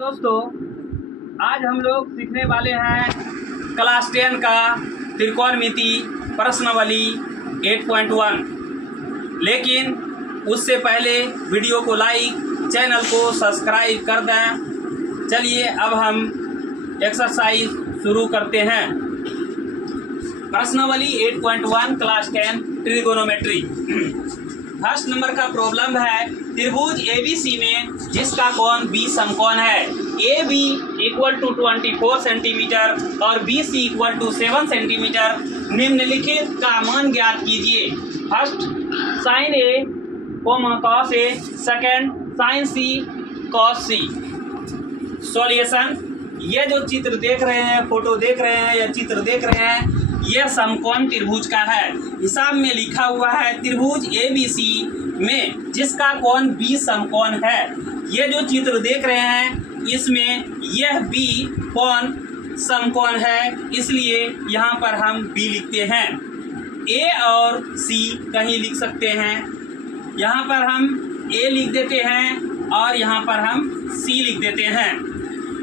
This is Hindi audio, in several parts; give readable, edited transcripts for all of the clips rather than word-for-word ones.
दोस्तों, आज हम लोग सीखने वाले हैं क्लास 10 का त्रिकोणमिति प्रश्नावली 8.1। लेकिन उससे पहले वीडियो को लाइक, चैनल को सब्सक्राइब कर दें। चलिए अब हम एक्सरसाइज शुरू करते हैं। प्रश्नावली 8.1 क्लास 10 ट्रिगोनोमेट्री। फर्स्ट नंबर का प्रॉब्लम है त्रिभुज एबीसी में जिसका कोण बी समकोण है। A B equal to 24 centimetre और B C equal to 7 centimetre. निम्नलिखित का मान ज्ञात कीजिए। First sine A cos A, second sine C cos C. Solution, ये जो चित्र देख रहे हैं, फोटो देख रहे हैं या चित्र देख रहे हैं, यह समकोण त्रिभुज का है। हिसाब में लिखा हुआ है त्रिभुज एबीसी में जिसका कोण बी समकोण है। ये जो चित्र देख रहे हैं इसमें यह बी कोण समकोण है, इसलिए यहाँ पर हम बी लिखते हैं। ए और सी कहीं लिख सकते हैं। यहाँ पर हम ए लिख देते हैं और यहाँ पर हम सी लिख देते हैं।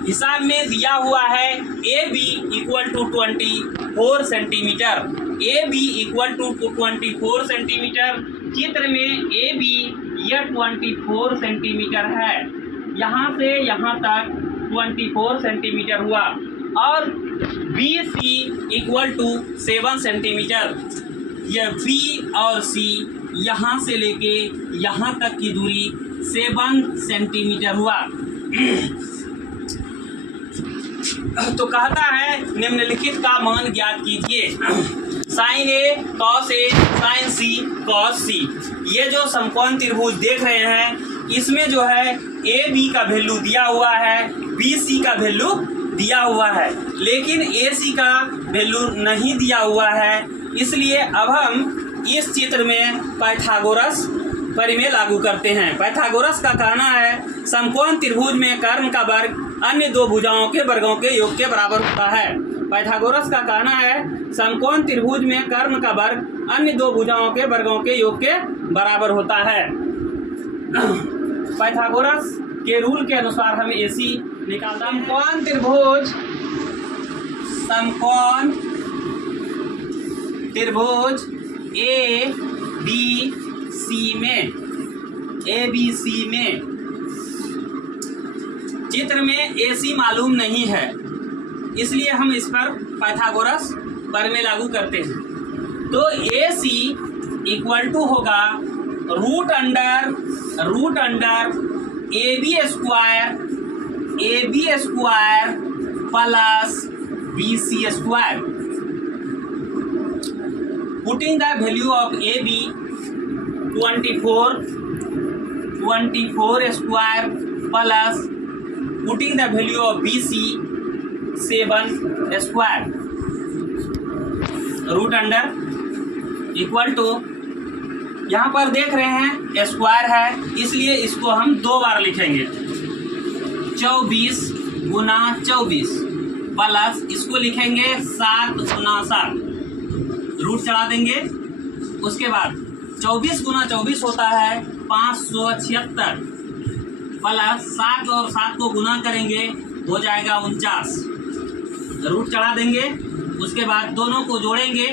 हिसाब में दिया हुआ है A B equal to 24 centimetre. A B equal to 24 centimetre. चित्र में ए बी यह 24 सेंटीमीटर है। यहाँ से यहाँ तक 24 सेंटीमीटर हुआ और B C equal to 7 centimetre. यह बी और सी यहाँ से लेके यहाँ तक की दूरी 7 सेंटीमीटर हुआ। तो कहता है निम्नलिखित का मान ज्ञात कीजिए। Sign A cos A, sign C cos सी। ये जो समकोण त्रिभुज देख रहे हैं इसमें जो है ए बी का वैल्यू दिया हुआ है, बी सी का वैल्यू दिया हुआ है, लेकिन ए सी का वैल्यू नहीं दिया हुआ है। इसलिए अब हम इस चित्र में पाइथागोरस प्रमेय लागू करते हैं। पाइथागोरस का कहना है समकोण त्रिभुज में कर्ण का वर्ग अन्य दो भुजाओं के वर्गों के योग के बराबर होता है। पाइथागोरस का कहना है समकोण त्रिभुज में कर्ण का वर्ग अन्य दो भुजाओं के वर्गों के योग के बराबर होता है। पाइथागोरस के रूल के अनुसार हम AC निकालते हैं। समकोण त्रिभुज ए बी सी में चित्र में AC मालूम नहीं है, इसलिए हम इस पर पाइथागोरस प्रमेय लागू करते हैं। तो AC इक्वल टू होगा root under A B square plus BC square. Putting the value of AB 24 square plus putting the value of BC 7 square. Root under equal to, यहाँ पर देख रहे हैं स्क्वायर है इसलिए इसको हम दो बार लिखेंगे। 24 गुना 24 प्लस इसको लिखेंगे 7 गुना 7। रूट चढ़ा देंगे। उसके बाद 24 गुना 24 होता है 576 प्लस 7 और 7 को गुना करेंगे हो जाएगा 49। रूट चढ़ा देंगे। उसके बाद दोनों को जोड़ेंगे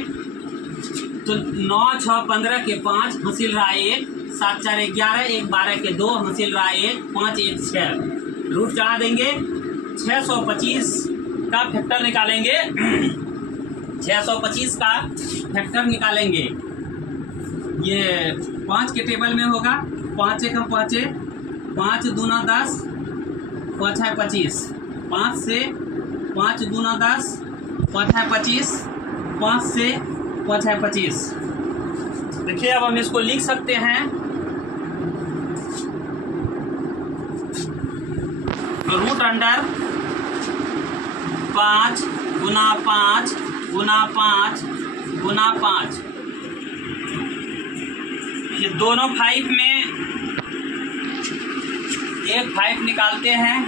तो 9 6 15 के 5 हासिल रहा 1, 7 4 11, 1 12 के 2 हासिल रहा 1, 5 1 6। रूट चढ़ा देंगे। 625 का फैक्टर निकालेंगे। 625 का फैक्टर निकालेंगे। ये 5 के टेबल में होगा। 5 1 5, 5 दूना 10, 5 है 25। 5 से 5 दूना 10, 5 है 25। 5 से 5 है 25। देखिए अब हम इसको लिख सकते हैं। रूट अंडर 5 गुना 5 गुना 5 गुना 5। ये दोनों 5 में एक 5 निकालते हैं।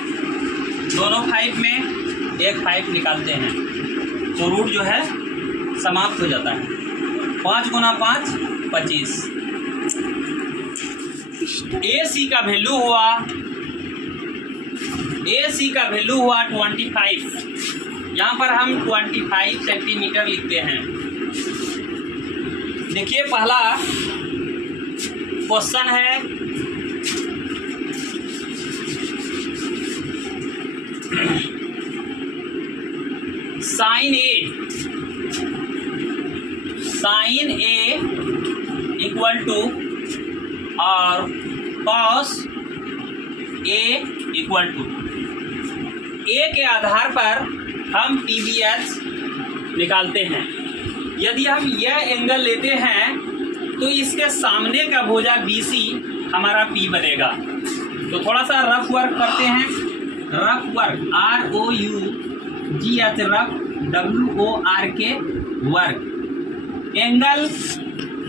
दोनों 5 में एक 5 निकालते हैं तो रूट जो है समाप्त हो जाता है। 5 गुना 5 25। AC का वैल्यू हुआ ए सी का वैल्यू हुआ 25। यहाँ पर हम 25 सेंटीमीटर लिखते हैं। देखिए पहला क्वेश्चन है, साइन ए इक्वल टू और कॉस ए इक्वल टू, ए के आधार पर हम TBH निकालते हैं। यदि हम यह एंगल लेते हैं तो इसके सामने का भुजा BC हमारा P बनेगा। तो थोड़ा सा रफ वर्क करते हैं। Rough work ROUGH rough WORK work. Angle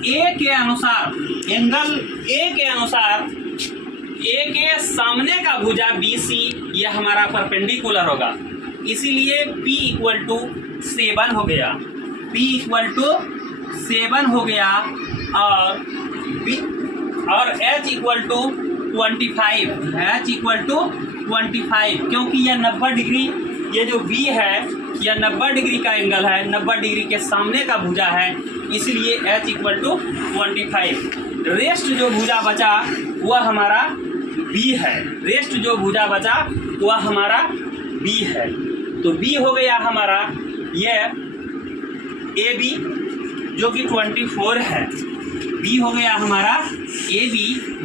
A के अनुसार ए के सामने का भुजा BC यह हमारा परपेंडिकुलर होगा, इसीलिए P इक्वल टू 7 हो गया। P इक्वल टू 7 हो गया और H equal to 25। H equal to 25 क्योंकि यह 90 डिग्री, ये जो B है यह 90 डिग्री का एंगल है, 90 डिग्री के सामने का भुजा है, इसलिए H इक्वल टू 25। रेस्ट जो भुजा बचा वह हमारा B है। रेस्ट जो भुजा बचा वह हमारा B है। तो B हो गया हमारा यह AB जो कि 24 है। B हो गया हमारा AB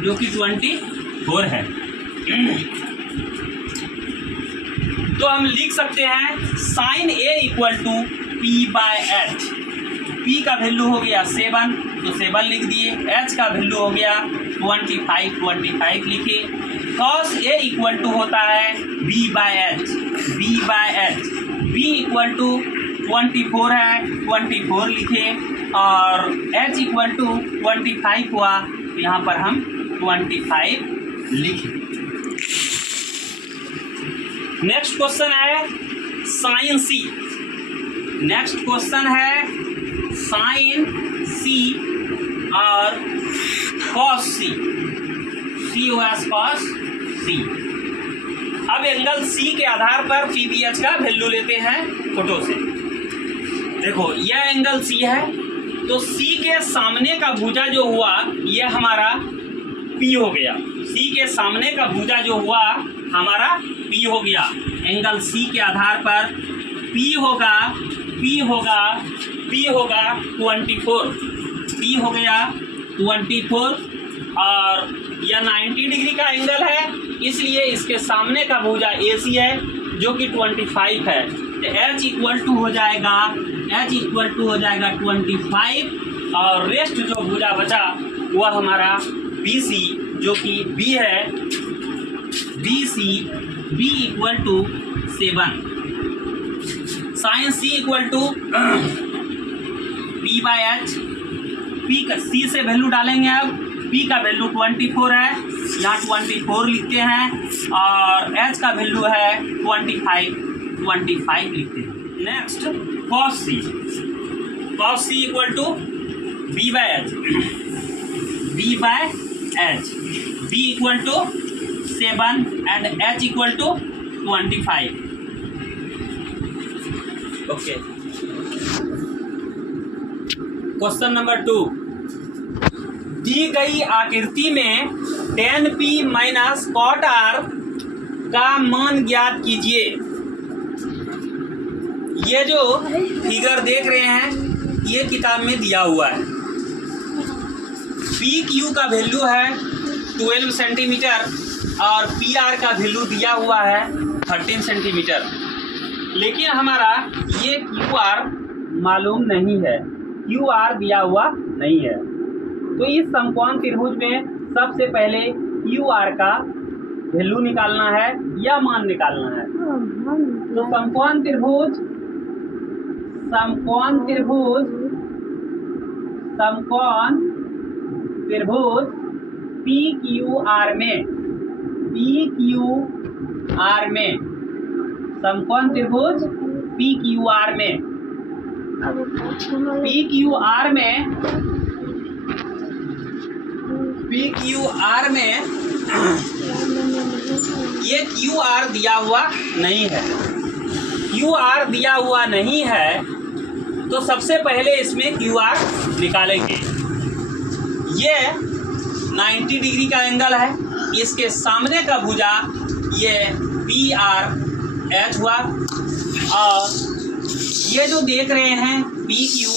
जो कि 24 है। तो हम लिख सकते हैं sine A equal to P/H। P का वैल्यू हो गया 7, तो 7 लिख दिए। H का वैल्यू हो गया 25 लिखे। cos A इक्वल टू होता है B/H। B इक्वल टू 24 है, 24 लिखे और H इक्वल टू 25 हुआ, यहाँ पर हम 25 लिखे। नेक्स्ट क्वेश्चन है साइन C। नेक्स्ट क्वेश्चन है साइन C और cos C। C हुआ cos C। अब एंगल C के आधार पर PBH का वैल्यू लेते हैं फोटो से। देखो यह एंगल C है, तो C के सामने का भुजा जो हुआ यह हमारा P हो गया। C के सामने का भुजा जो हुआ हमारा P हो गया। एंगल C के आधार पर P होगा 24। P हो गया 24 और यह 90 डिग्री का एंगल है, इसलिए इसके सामने का भुजा AC है जो कि 25 है। तो H इक्वल टू हो जाएगा 25 और रेस्ट जो भुजा बचा वह हमारा BC जो कि B है। B equal to 7। Sine C equal to P/H। C से वैल्यू डालेंगे। अब P का वैल्यू 24 है, यहाँ 24 लिखते हैं और H का वैल्यू है 25 लिखते हैं। Next cos C equal to B/H। B equal to 7 and H equal to 25। Okay, question number 2। दी गई आकृति में tan P minus cot R का मान ज्ञात कीजिए। ये जो फिगर देख रहे हैं ये किताब में दिया हुआ है। PQ का वैल्यू है 12 सेंटीमीटर और PR का वैल्यू दिया हुआ है 13 सेंटीमीटर, लेकिन हमारा ये QR मालूम नहीं है, QR दिया हुआ नहीं है। तो इस समकोण त्रिभुज में सबसे पहले QR का वैल्यू निकालना है या मान निकालना है। तो समकोण त्रिभुज PQR में समकोण त्रिभुज PQR में ये क्यू आर दिया हुआ नहीं है। क्यू आर दिया हुआ नहीं है तो सबसे पहले इसमें क्यू आर निकालेंगे। ये 90 डिग्री का एंगल है, इसके सामने का भुजा ये पी आर एच हुआ, और ये जो देख रहे हैं पी क्यू,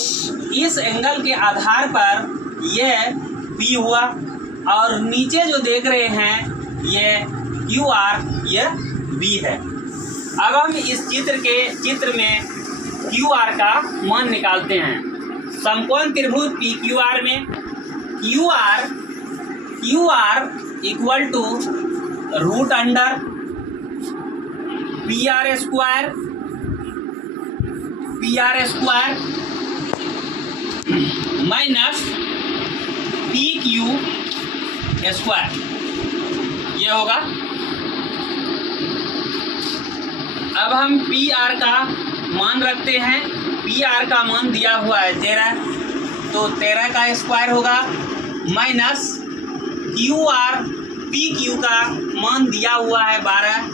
इस एंगल के आधार पर ये पी हुआ, और नीचे जो देख रहे हैं ये क्यू आर, ये बी है। अब हम इस चित्र में क्यू आर का मान निकालते हैं। समकोण त्रिभुज पी क्यू आर में Q R equal to root under P R square minus P Q square, ये होगा। अब हम पी आर का मान रखते हैं। पी आर का मान दिया हुआ है 13, तो 13 का स्क्वायर होगा, minus Q R P Q का मान दिया हुआ है 12,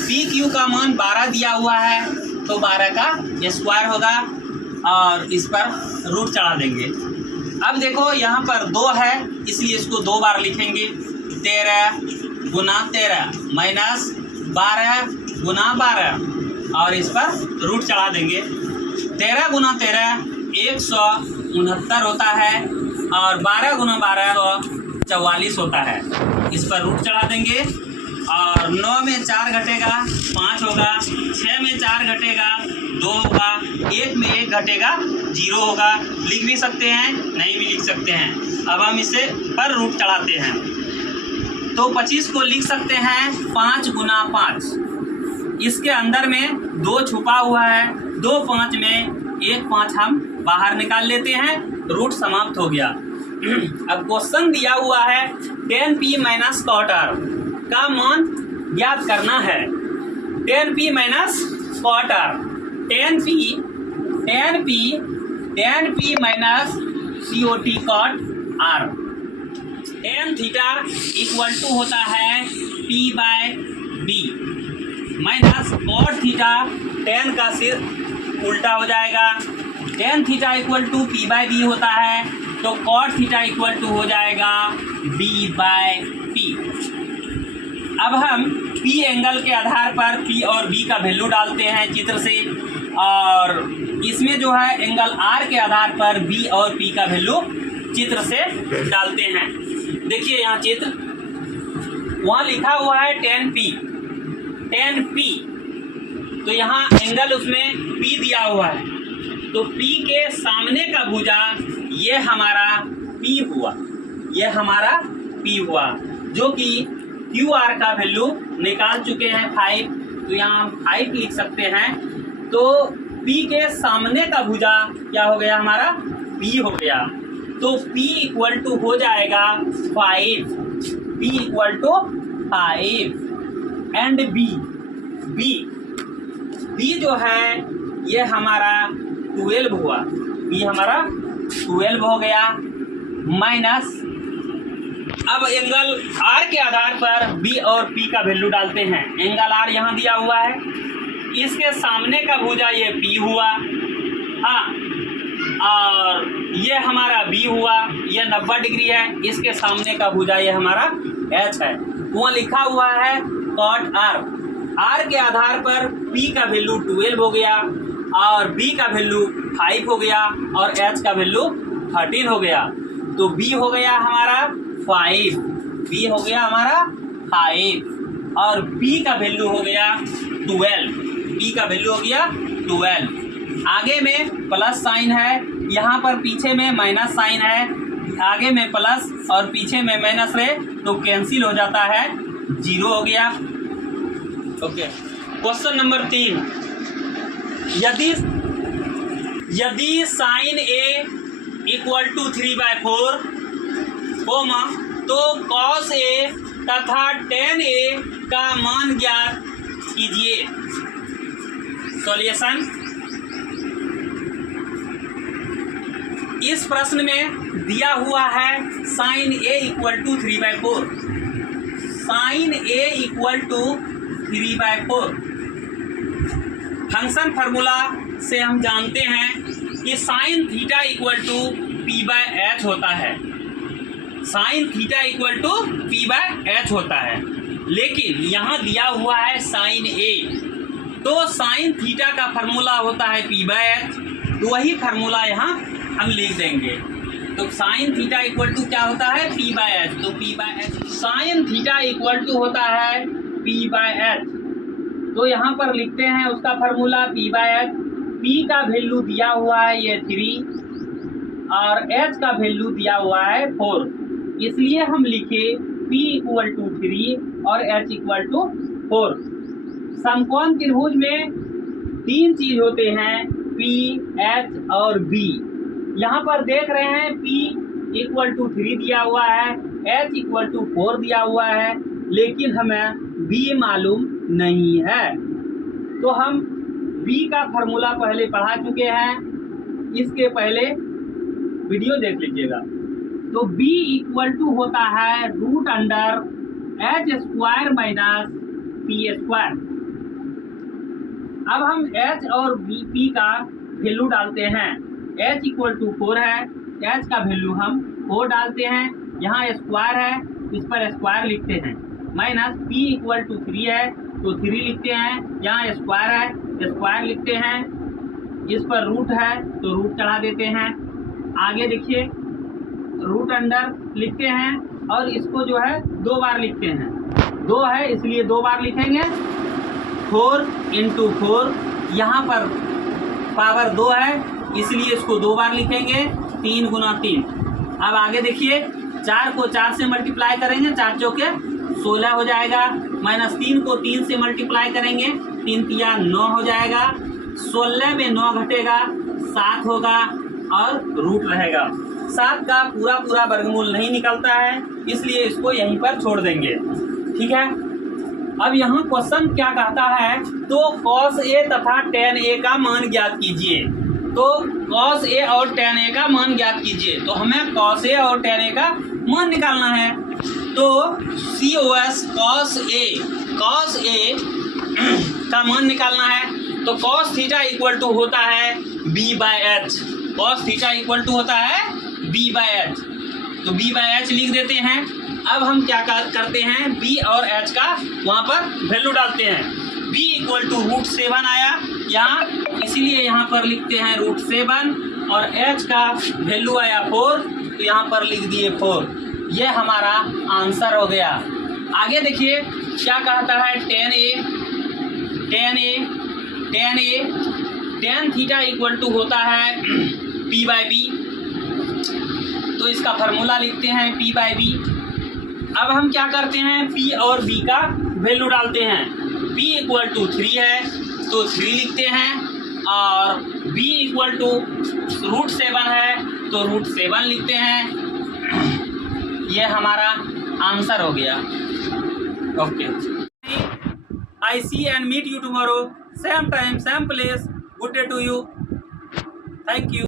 पी क्यू का मान 12 दिया हुआ है, तो 12 का स्क्वायर होगा, और इस पर रूट चढ़ा देंगे। अब देखो यहाँ पर 2 है, इसलिए इसको 2 बार लिखेंगे। 13 गुना 13 माइनस 12 गुना 12, और इस पर रूट चढ़ा देंगे। 13 गुना 13 169 होता है, और 12 गुना 12 144 होता है। इस पर रूट चढ़ा देंगे, और 9 में 4 घटेगा 5 होगा, 6 में 4 घटेगा 2 होगा, 1 में 1 घटेगा 0 होगा। लिख भी सकते हैं, नहीं भी लिख सकते हैं। अब हम इसे पर रूट चढ़ाते हैं, तो 25 को लिख सकते हैं 5 गुना 5। इसके अंदर में 2 छुपा हुआ है, 2 5 में 1 5 हम बाहर निकाल लेते हैं, रूट समाप्त हो गया। अब क्वेश्चन दिया हुआ है tan p minus cot r का मान ज्ञात करना है। tan p minus cot r, tan p minus cot cot r। tan theta equal to होता है p by b minus cot theta, tan का सिर्फ उल्टा हो जाएगा। tan theta equal to p by b होता है, तो cot थीटा इक्वल टू हो जाएगा b बाय p। अब हम p एंगल के आधार पर p और b का वैल्यू डालते हैं चित्र से, और इसमें जो है एंगल r के आधार पर b और p का वैल्यू चित्र से डालते हैं। देखिए यहाँ चित्र, वहाँ लिखा हुआ है tan p, तो यहाँ एंगल उसमें p दिया हुआ है, तो p के सामने का भुजा ये हमारा p हुआ, जो कि क्यू आर का वैल्यू निकाल चुके हैं 5, तो यहाँ हम 5 लिख सकते हैं। तो p के सामने का भुजा क्या हो गया हमारा, p हो गया, तो p इक्वल टू हो जाएगा 5, p equal to 5। And b जो है ये हमारा 12 हुआ, b हमारा 12 हो गया, माइनस अब एंगल r के आधार पर b और p का वैल्यू डालते हैं। एंगल r यहाँ दिया हुआ है, इसके सामने का भुजा ये p हुआ, हाँ, और ये हमारा b हुआ, ये 90 डिग्री है, इसके सामने का भुजा ये हमारा h है। वहाँ लिखा हुआ है cot r, r के आधार पर p का वैल्यू 12 हो गया, और b का वैल्यू 5 हो गया, और h का वैल्यू 13 हो गया, तो b हो गया हमारा 5, b हो गया हमारा 5, और b का वैल्यू हो गया 12, b का वैल्यू हो गया 12। आगे में प्लस साइन है, यहाँ पर पीछे में माइनस साइन है, आगे में प्लस और पीछे में माइनस है, तो कैंसिल हो जाता है, 0 हो गया। ओके, क्वेश्चन नंबर 3, यदि sine A equal to 3/4 comma, तो कॉस ए तथा tan ए का मान ज्ञात कीजिए। सॉल्यूशन, इस प्रश्न में दिया हुआ है sine A equal to 3/4। Sine A equal to 3/4। Function formula से हम जानते हैं कि sine theta equal to p/h होता है। Sine theta equal to p/h होता है, लेकिन यहाँ दिया हुआ है साइन ए, तो साइन थीटा का फार्मूला होता है p/h, तो वही फार्मूला यहाँ हम लिख देंगे। तो साइन थीटा इक्वल टू क्या होता है p/h, तो p/h sine theta equal to होता है p/h। तो यहाँ पर लिखते हैं उसका फार्मूला p/h। p का वैल्यू दिया हुआ है ये 3 और h का वैल्यू दिया हुआ है 4, इसलिए हम लिखे p इक्वल टू 3 और h इक्वल टू 4। समकोण त्रिभुज में 3 चीज होते हैं p, h और b। यहाँ पर देख रहे हैं p इक्वल टू 3 दिया हुआ है, h इक्वल टू 4 दिया हुआ है, लेकिन हमें b मालूम नहीं है। तो हम b का फार्मूला पहले पढ़ा चुके हैं, इसके पहले वीडियो देख लीजिएगा। तो b इक्वल टू होता है √h² माइनस p²। अब हम h और p का वैल्यू डालते हैं। h इक्वल टू 4 है, h का वैल्यू हम 4 डालते हैं, यहाँ स्क्वायर है इस पर स्क्वायर लिखते हैं, माइनस p इक्वल टू 3 है तो 3 लिखते हैं, यहाँ स्क्वायर है स्क्वायर लिखते हैं, इस पर रूट है तो रूट चढ़ा देते हैं। आगे देखिए √अंडर लिखते हैं और इसको जो है 2 बार लिखते हैं, 2 है इसलिए 2 बार लिखेंगे। 4 × 4, यहाँ पर पावर 2 है इसलिए इसको 2 बार लिखेंगे, 3 × 3। अब आगे देखिए 4 को 4 से मल्टीप्लाई करेंगे, 4 चौके 16 हो जाएगा, माइनस 3 को 3 से मल्टीप्लाई करेंगे, 3 तिया 9 हो जाएगा, 16 में 9 घटेगा 7 होगा और रूट रहेगा। 7 का पूरा वर्गमूल नहीं निकलता है, इसलिए इसको यहीं पर छोड़ देंगे। ठीक है, अब यहाँ क्वेश्चन क्या कहता है, तो cos a तथा tan a का मान ज्ञात कीजिए। तो cos a और tan a का मान ज्ञात कीजिए, तो हमें cos a और tan a का मान निकालना है। तो cos a का मान निकालना है, तो cos थीटा इक्वल टू होता है b/h। cos theta equal to होता है b/h, तो b/h लिख देते हैं। अब हम क्या करते हैं, b और h का वहाँ पर वैल्यू डालते हैं। b इक्वल टू √7 आया यहाँ, इसीलिए यहाँ पर लिखते हैं √7 और h का वैल्यू आया 4, तो यहाँ पर लिख दिए 4। ये हमारा आंसर हो गया। आगे देखिए क्या कहता है, tan थीटा इक्वल टू होता है p/b, तो इसका फार्मूला लिखते हैं p/b। अब हम क्या करते हैं, p और b का वैल्यू डालते हैं। p इक्वल टू 3 है तो 3 लिखते हैं और b इक्वल टू √7 है तो √7 लिखते हैं। ये हमारा आंसर हो गया। Okay, I see and meet you tomorrow, same time same place. Good day to you, thank you.